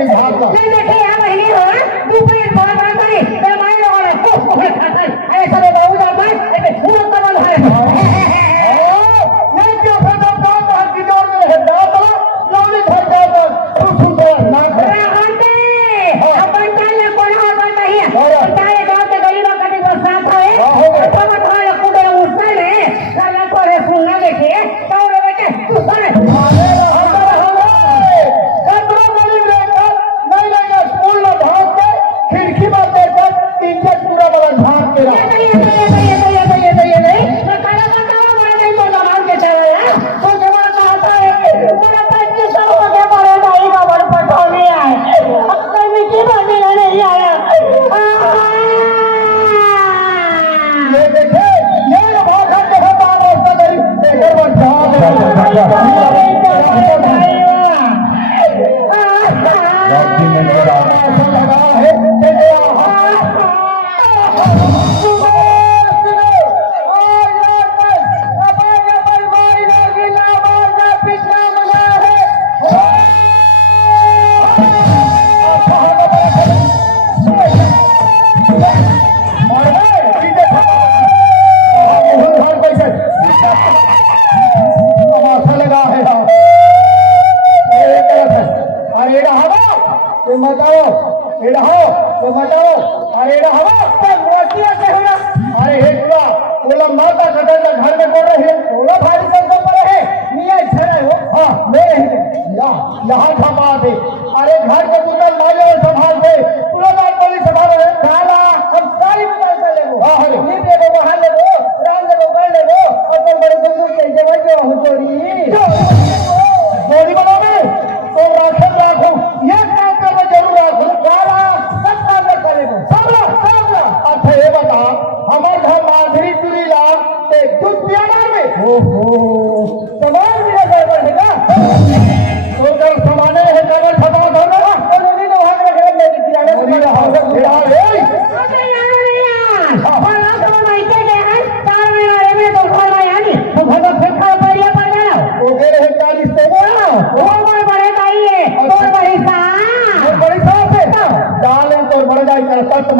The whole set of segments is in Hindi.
चली भाग का नहीं देखे या महीने हो तू पे थोड़ा बड़ा नहीं ते माय लोग ने को खाता अरे सब बाबू जा भाई ए पूरा तमन है ये क्या फटा बात हाथ की जोर में है ना तो लोनी भाई जा तू सुन तो ना अरे आते अपन ताले कोन होता नहीं है ताले गांव के गरीब का भी साथ है तो मत वाला कूदे उसने ने चला तोरे सुनना देखे तो बेटे तू सुन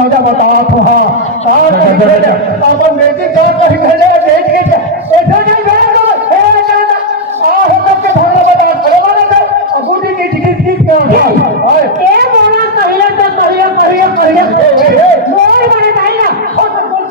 मजा बता तो हाँ अपन बेटी चार कहीं भेजे भेज के ऐसा नहीं भेज दो आ हम लोग के भावना बता खड़े वाले थे अब बूढ़ी की टिकट क्या ए बोला कहिए तो कहिए मोर बने दाइया ओ तो बोल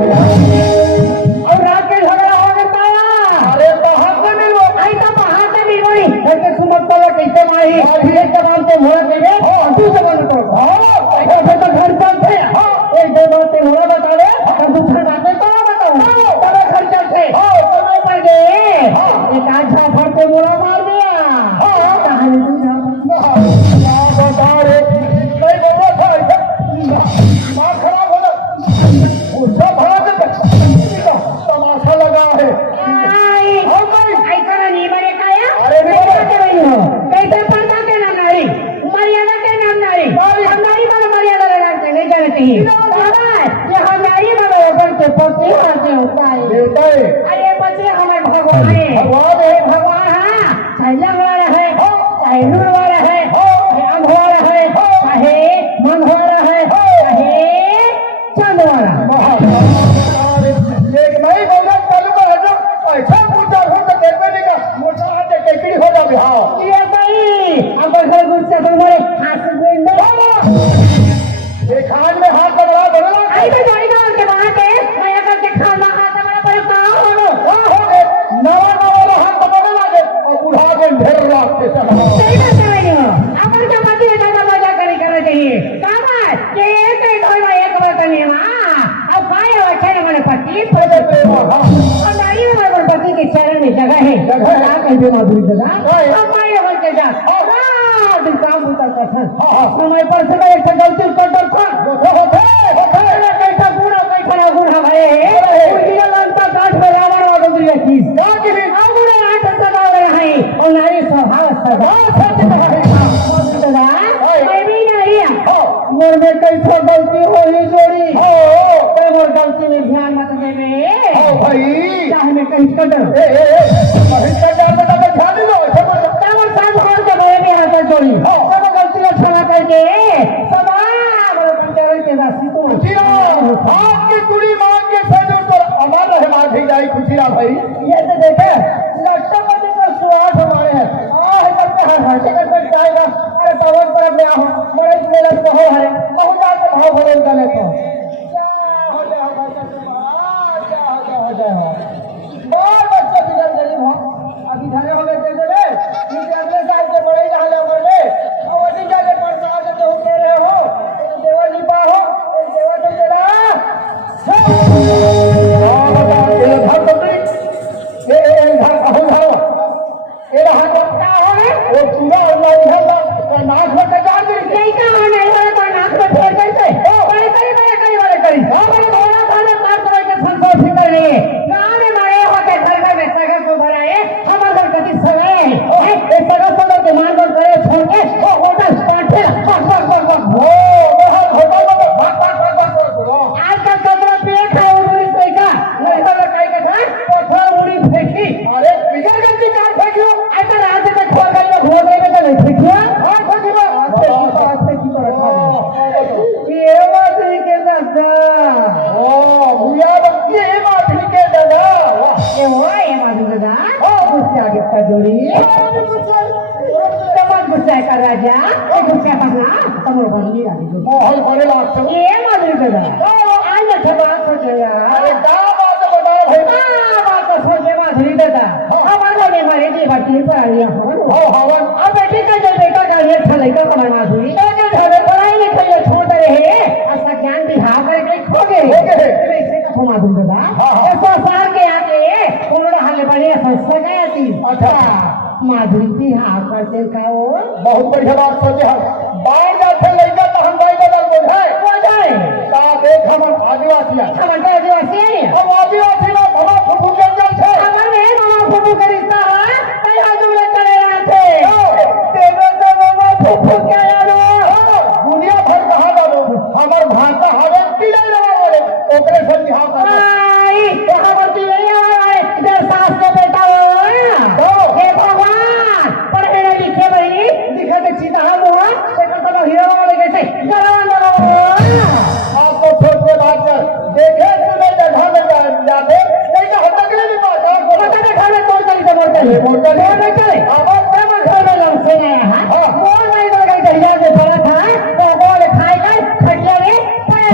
और रात के झगड़ा हो गया अरे कहाँ से मिलो आई तो बाहर से मिल गई ऐसे सुमत तो कैसे मारी एक जवान से मोड़ के गए दूसरे जवान तो ऐसे तो घर चलते एक जवान से मोड़ा बता दे और दूसरे बातें तो बताओ तब घर चलते समय पर गए एक आधा फट से मोड़ा मार दिया कहानी तुझा बता रे नहीं बोला था दिमाग खराब हो गया उसका भरा तमाशा लगा है अरे कैसे पड़ता के नाम नारी मर्यादा के नाम नारी हमारी मन मर्यादा लगाते नहीं जाना चाहिए ये हमारी मन के पति होते होता है देवता है अरे बच्चे हमारे भगवान है भगवान है भगवान हाँ चाहे जंग वाला है चाहे नूर वाला है चाहे अंग वाला है चाहे मन वाला है चाहे चंद वाला एक नहीं बोला कल को हटो ऐसा पूछा हो तो देखने नहीं का मोटा हाथ टेकड़ी हो जाए हाँ ये भाई अब घर गुस्से से मेरे हाथ से ये खान में हाथ पकड़ा बदला आई तो जाएगा उनके वहां पे मैं अगर के खाना हाथ बड़ा पर कहां हो गए नवा नवा हाथ पकड़ने लगे और बुढ़ा के ढेर रास्ते से सही बात है भाई अपन के मत में ज्यादा मजा करना चाहिए काम है कि एक ही कोई एक बार करने ना अब काय अच्छा है मेरे पति पहले प्रेम हां और नारी में मेरे पति के चरण में जगह है जगह कहीं भी माधुरी जगह अब काय बोलते जा दिन काम होता था समय पर से एक गलती कर दर था होते कैसा बूढ़ा बैठा बूढ़ा भाई उनकी लंका काट में रावण और गुजरिया की काकी भी बूढ़ा आठ सदा रहे हैं और नारी स्वभाव सदा सच है मैं भी नहीं मोर में कैसा गलती होई जोड़ी कोई मोर गलती में ध्यान मत देवे भाई चाहे मैं कहीं कदर ध्यान में ध्यान दो तब साथ और के मेरे हाथ जोड़ी सब गलती को क्षमा करके सदा बोलो पंचायत के दासी तो आपकी कुड़ी मांग के सजो तो अमर रहे माधी जाई खुशिया भाई ये तो देखे लक्षपति का स्वाद हमारे हैं आह करते हर हंसी करते जाएगा अरे पवन पर अपने आओ बड़े मेरे को हो हरे बहुत ज्यादा भाव भरे गले को क्या हो जाए भाई क्या हो जाए बाल बच्चे बिगड़ गरीब हो अभी धरे हो गए जैसे में नीचे अगले साल के बड़े हाल कर ले और वही जाके प्रसाद तो कह रहे हो देवा लिपा हो देवा तो तेरा ये घर तो नहीं ये घर हो जाओ ये रहा तो क्या है वो पूरा ऑनलाइन है नाक में कटा दी नहीं का नहीं वाला तो नाक में फेर कैसे बड़े करी हमारे भोला खाना काम करे के संतोष कर लिए गांव में मारे होते घर में सगा को भराए हमारा गति सगाए है एक सगा सगा के मार करे छोड़ के वो होटल पाटे ओ बहुत होटल में भाग आजकल कचरा पेट है उड़ी से का नहीं तो काई के था तो थोड़ा उड़ी फेंकी अरे बिगड़ गलती कार फेंकियो ऐसा राज्य में छोड़ कर भोग में तो नहीं फेंकिया हां फेंकियो आस्ते की पर रखा ये माधुरी के दादा ओ भूया ये माधुरी के दादा ये माधुरी दादा गुस्से आगे का जोड़ी तमन गुस्से का राजा ये गुस्से पकड़ा तमन बंदी आ गई मोहल बड़े लागते ये माधुरी दादा आज अच्छा बात सोचे यार अरे क्या बात बताओ भाई बात तो सोचे माधुरी दादा हमारा ने मारे जी बाकी पर आ गया हो हवन अब बेटे का जो बेटा का ये अच्छा लड़का कमाना माधुरी बेटे घर पढ़ाई लिखाई छोड़ रहे ऐसा ज्ञान बिहार करके खो गए ऐसे का माधुरी दादा ऐसा साल के आके उन्होंने हाले बड़े संस्था गए थी अच्छा माधुरी की हाँ करते का वो बहुत बढ़िया बात सोचे हम बाहर जाते लड़का तो हम भाई बदल बोझाए का देख हम आदिवासी है हम आदिवासी है हम आदिवासी ना भला फुफू जंगल थे हमारे मामा फुफू का रिश्ता है कई आदमी चले जाते तेरे तो मामा फुफू क्या यार दुनिया भर कहा जानो हमार भाषा हवे तिले लगा बोले ओकरे से बिहार कर आई यहाँ बच्ची नहीं आ रहा है इधर सास का बेटा हो हे भगवान पढ़े ना लिखे बड़ी दिखते चीता हम हुआ देखो तो हीरो वाले कैसे जवान आप तो छोट के बात कर देखे सुने जगह में जाते नहीं तो हम तक नहीं पाता पता नहीं घर में कौन करी तो बोलते हैं चले अब प्रेम घर में लंसे आया है कौन नहीं बोल गई दरिया से पड़ा था तो बोले खाए कर खटिया में पड़े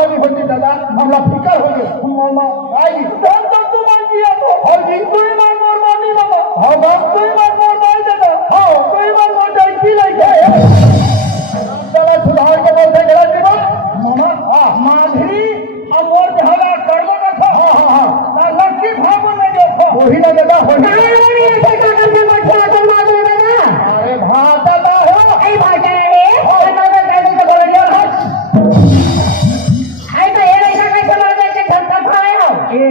भावना नहीं होती दादा, हमला फिकर हो गए। मामा आई तब तक तू मान दिया तो हाँ जी, तू ही मान मोर मानी मामा। हाँ बा, तू ही मान मोर मान देता। हाँ, तू ही मान मोर जाई की लई गए। चला सुधार के बोल दे गलत नहीं बात मामा। हाँ, माधुरी अब मोर बिहारा करबो ना था। हाँ हाँ हाँ, ना लक्की भागो में जो था वही ना दादा होई। नहीं ऐसे क्या करते बच्चा तुम मालूम है ना? अरे भाता ना हो आई भाषा है और मैं कहते तो बोल दिया आई तो ये ऐसा कैसे बोल दे कि धक्का खाए हो ए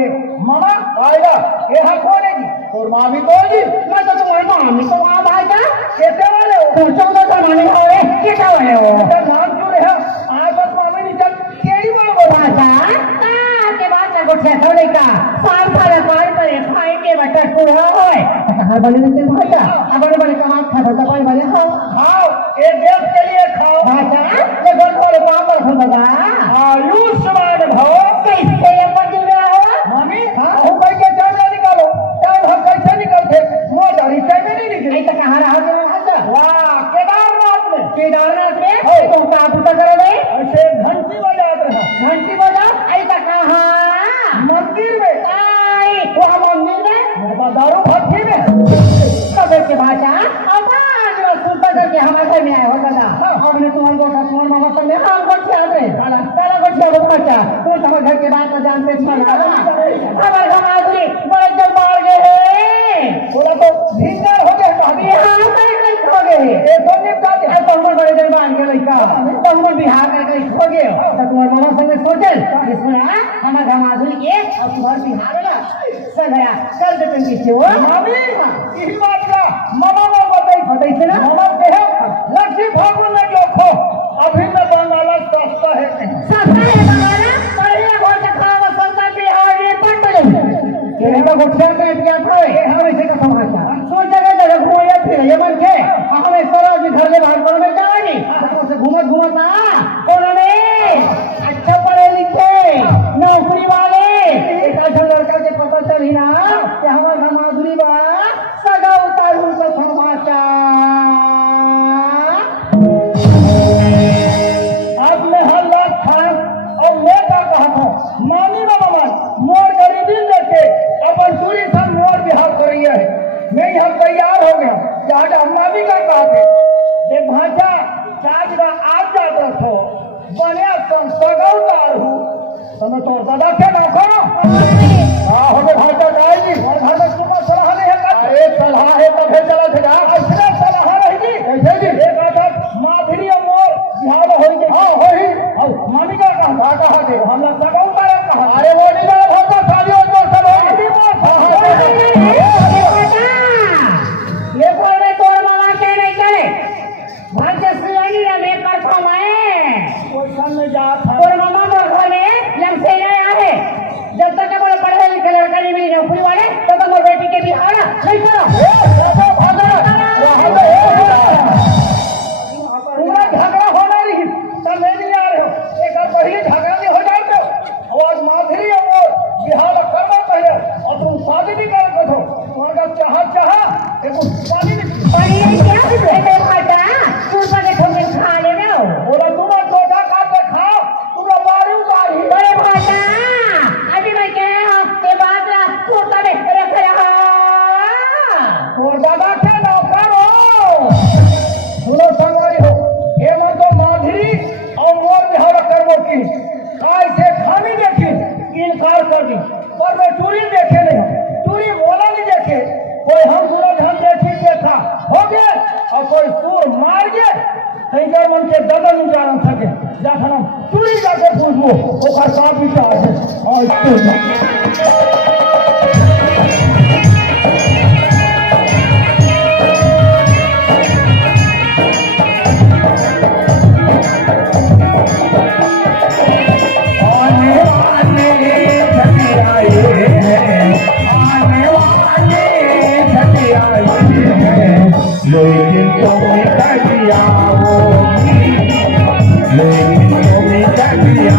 मामा आएगा ये हा कौन है जी और मामी कौन जी मैं तो तुम्हारी मामी को वहां भाषा कैसे वाले हो पूछो तो माने हो रे क्या वाले हो तेरा नाम क्यों रहा आज बस मामी नहीं चल केड़ी मां बोला भाषा के बाद को छेतो नहीं का साल साल पार पर खाए के बटर पूरा होए कहां बने नहीं भाषा अब बड़े कहां खाता तो कोई बने खाओ खाओ ये देश के लिए खाओ भाषा ये घर वाले काम पर खुदा आयुष्मान भव कैसे ये पर जुड़ा हो मामी हां भाई के कैमरा निकालो टाइम हम कैसे निकलते वो दाढ़ी से नहीं निकली ऐसा कहां रहा हो भाषा वाह केदारनाथ में तो क्या पूछा करोगे ऐसे घंटी बजात रहा घंटी बजा ऐसा कहां मंदिर में आई वहां मंदिर में दारू भट्टी में कबे के भाषा आवाज में सुनता करके हमारे घर में आए हो दादा हमने तुम्हारे को तुम्हारे मामा से मेरा को क्या दे साला साला को क्या बच्चा तू हमारे घर के बात जानते छला हमारे घर आदमी बड़े जब मार गए बोला तो ढींगर हो गए भाभी हां करे खो गए ये तो नहीं कहते अब तुम बड़े जब मार गए लड़का तुम बिहार करके खो गए तो तुम्हारे मामा संग सोचे सुना हमारे घर आदमी के अब तुम्हारे बिहार ना सगया कर दे तुम किसी हो मामी यही बात का मामा को बताई से ना मामा के है लक्ष्मी फागुन में जो खो अभी में बंगाला सस्ता है सस्ता है बंगाला पहले घर से खावा सस्ता बिहार में पट गए ये तो गुच्छा पे क्या था ये हम ऐसे का समाचा सोच जगह जगह घूमे फिर ये मन के हम इस तरह के घर के बाहर पर में जाएंगे से घूमत घूमत ना कोना में अच्छा पढ़े लिखे नौकरी वाले एक अच्छा लड़का के पता चली ना कि हमारा माधुरी बा सगा उतारू को समाचा अब मैं हल्ला खान और मैं क्या कहा था मामी ना मामा मोर गरीबी देखे अपन पूरी सन मोर बिहार कर रही है मैं यहाँ तैयार हो गया जहाँ मामी का कहा थे ये भाषा चार्ज का आप जाता थो बने सगौदार हूँ तुम्हें तो दादा के ना करो हाँ हमें भाषा जाएगी और भाषा तुम्हें सलाह नहीं है अरे सलाह है तब है चला थे ऐसे सलाह रहेगी ऐसे जी एक आता माधुरी और मोर बिहार होगी हाँ होगी मामी का कहा थे हम लोग सगौदार कहा अरे वो नहीं जाए भाषा शादी और तो सब होगी ये कोई में तोड़ मामा के नहीं करे भाग्य सुयानी या मैं करता मैं कोई सन में जा था तोड़ मामा मोर घर में लम से नहीं आए जब तक बोले पढ़े लिखे लड़का नहीं मिली नौकरी वाले तब तक मोर बेटी के भी आना नहीं करो पूरा झगड़ा होना नहीं तब मैं नहीं आ रहे हो एक बार पहले झगड़ा नहीं हो जाते हो और माधुरी और वो बिहार करना पहले और तुम शादी भी कर दो तुम्हारा चाह एक पानी पानी क्या है भाजा तू बने ठोके खा ले ना बोला तुम चोटा काट के खाओ तुम बारी उतारी अरे भाजा अभी मैं क्या हफ्ते बाद छोटा में रख रहा और दादा के नौकर हो सुनो संगवारी हो ये मत तो माधुरी और मोर बिहार करबो की काय से खानी देखी इनकार कर दी पर मैं चूरी देखे नहीं चूरी बोला नहीं देखे कोई हम सूरज हम देखी देखा हो गए और कोई सूर मार गए कहीं कर मन के ददन नहीं जान सके जा हम चूरी जाके पूछबो ओकर का विचार है और लेकिन तुम्हें कटिया लेकिन तुम्हें कटिया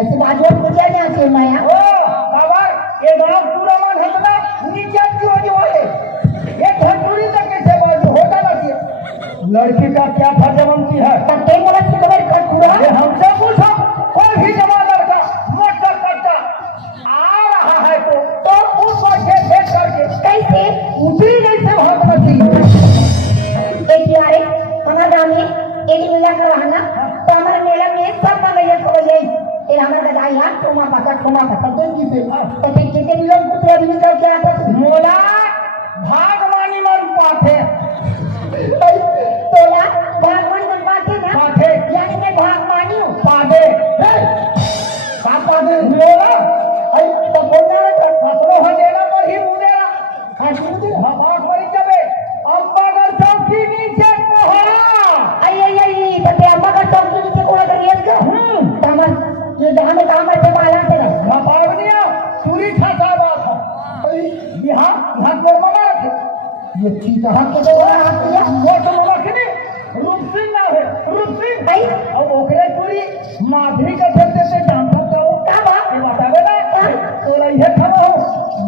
ऐसे बाजू पूछा नहीं आते मैं ये गाँव पूरा मन है ना नीचे क्यों जो है ये धनपुरी तक कैसे बाजू होता लगी लड़की का क्या फर्ज बनती है पत्ते मत से खबर कर पूरा ये हमसे पूछो कोई भी जमा लड़का मोटा करता आ रहा है तो उस बच्चे देख करके कैसे उसी जैसे भागना चाहिए एक यारे हमारा गाँव में एक मेला का रहना तो हमारे मेला में सब मगैया को जाए ये हमारा दादा यार ठोमा पाता देख किसे तो कितने लोग कुतरा भी निकल के आता मोला भागवानी मन पाथे तोला भगवान बन पाते ना पाथे यानी मैं भागवानी हूँ पादे पादे मोला तो बोलना है तो पकड़ो हो देना पर ही मुदेना खासी मुझे हमार पर जबे अम्मा का चौकी नीचे पहरा आई तो ते अम्मा का चौकी नीचे कोड़ा कर दिया क्या तमन ये जहाँ में काम करते माला से ना पावनिया चूरी खाता बात है यहाँ को मना रखे ये चीज कहाँ के दो हाथ दिया वो तो मना के रूप सिंह ना है रूप सिंह भाई अब ओकरे पूरी माधुरी के चलते से जान सकता हूँ क्या बात ये बतावे ना तो ये खड़ा हो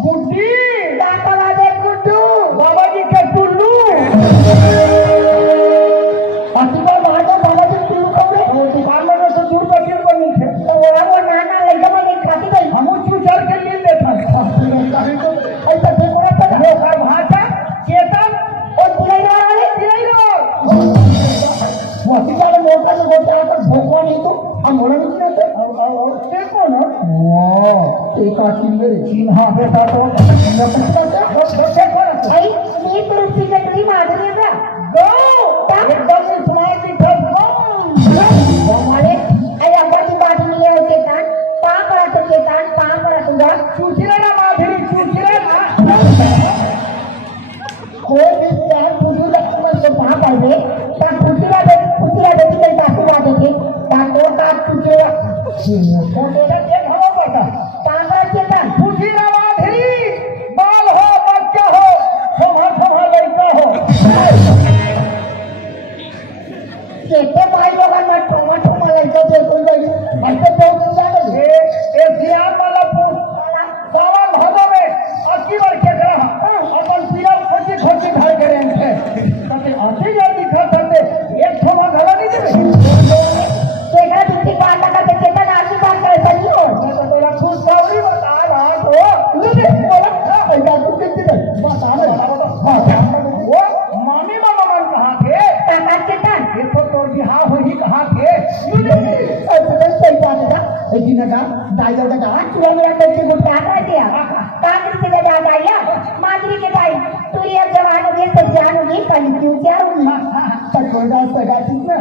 गुड्डी दाता वाले गुड्डू बाबा जी के टुल्लू असीबा महादेव बाबा जी टुल्लू कौन वो दुकान में तो दूर पर किल बनी थे तो वो नाना लड़का में खाती गई हम चूचर के लिए लेता ऐसा देखो ना तो वो का भाषा चेतन और तिलैरा वाले वो असीबा में मोटा से बोलता है भोगवा नहीं तो हम होना नहीं चाहते देखो ना एक आदमी चिन्हा बेटा तो देखो ना आई ये तो रूसी के ट्री माधुरी है गो एकदम स्मार्ट दिखा हमारे आई अब्बा की बात नहीं है वो चेतन पाप रहा तो चेतन पाप रहा तुझा चूचरे ना माधुरी चूचरे ना कोई भी शहर पूछू तक तो कहाँ पर दे तब पूछिया देखी कई काशी बात देखे ताको का पूछेगा वो तेरा देख हवा पड़ता पाप रहा चेतन चूचरे माधुरी बाल हो बच्चा हो थोड़ा लड़का हो केते भाई लोग मत ठोमा लड़के बिल्कुल भाई ऐसे बहुत ज्यादा ये सियार वाला पूछ सावन भादो में अस्सी वर्ष के ग्रह अपन पिया खोजी घर के रेंज है तब आते जल्दी खा सकते एक थोड़ा घला नहीं देवे केकरा दूसरी बात करते चेतन आदमी बात करे सही हो मैं तो तेरा खुद सावरी बता रहा तो मुझे बोला ऐसा कुछ नहीं बता वो मामी मामा मन कहाँ थे काका चेतन ये तो तोर बिहार हो ही कहाँ थे सही बात है ऐसी ना दाई दादा का चूड़ा मेरा कैसे गुट रहा था क्या कांग्रेस से लगा दाइया माधुरी के भाई तू ये जवान हो गए सब जान होगी कल क्यों क्या होगी पकोड़ा सगा जिसने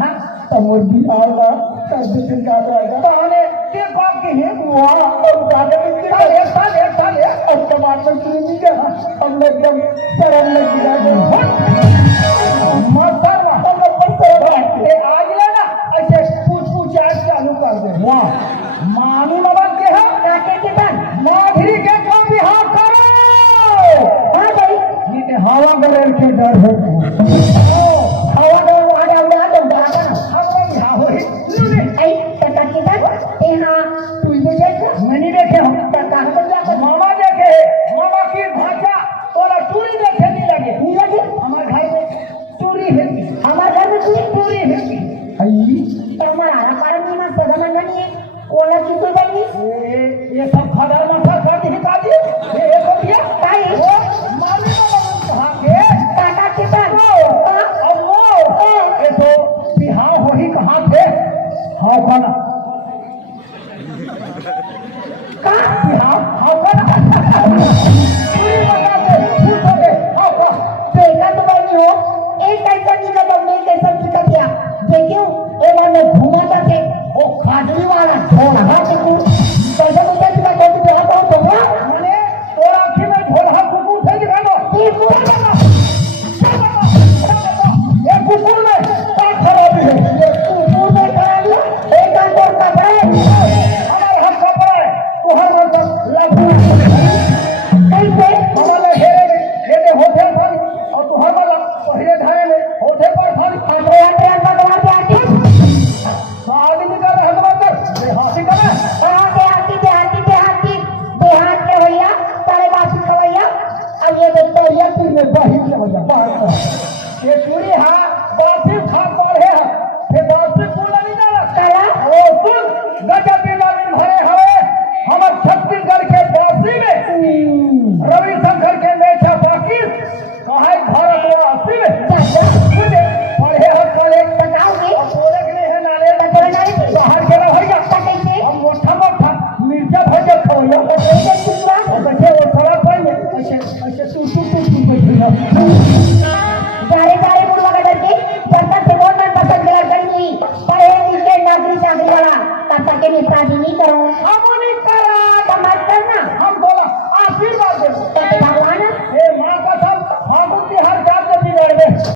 तमोर भी आएगा कर दिन का आएगा तो हमने के बाप के हैं वाह और दादा में एक साल अब टमाटर की नहीं क्या हम लोग एकदम शर्म लग गया मत ये आज लेना ऐसे पूछ आज चालू कर दे वाह मामी बाबा के हैं काके के बाद माधुरी के को बिहार करो हां भाई ये हवा गरल के डर है हवा दो आड़ा उड़ा दो बराबर हवा बिहार हो ही आई काका के बाद ए हां तू इधर देखा मैंने देखे हम काका को जाकर मामा देखे मामा की भाषा तोरा चूड़ी देखे नहीं लगे नहीं लगे हमारे घर में चूड़ी है हमारे घर में चूड़ी है हमारा हमारा नियम सदा नहीं है कोला की तो बनी ये सब खदार माथा कर दी काजी ये तो दिया ताई वो मामी बाबा कहाँ के काका के बाद अब वो ये तो बिहार हो ही कहाँ थे हाँ खाना शादी नहीं करो हमनी कर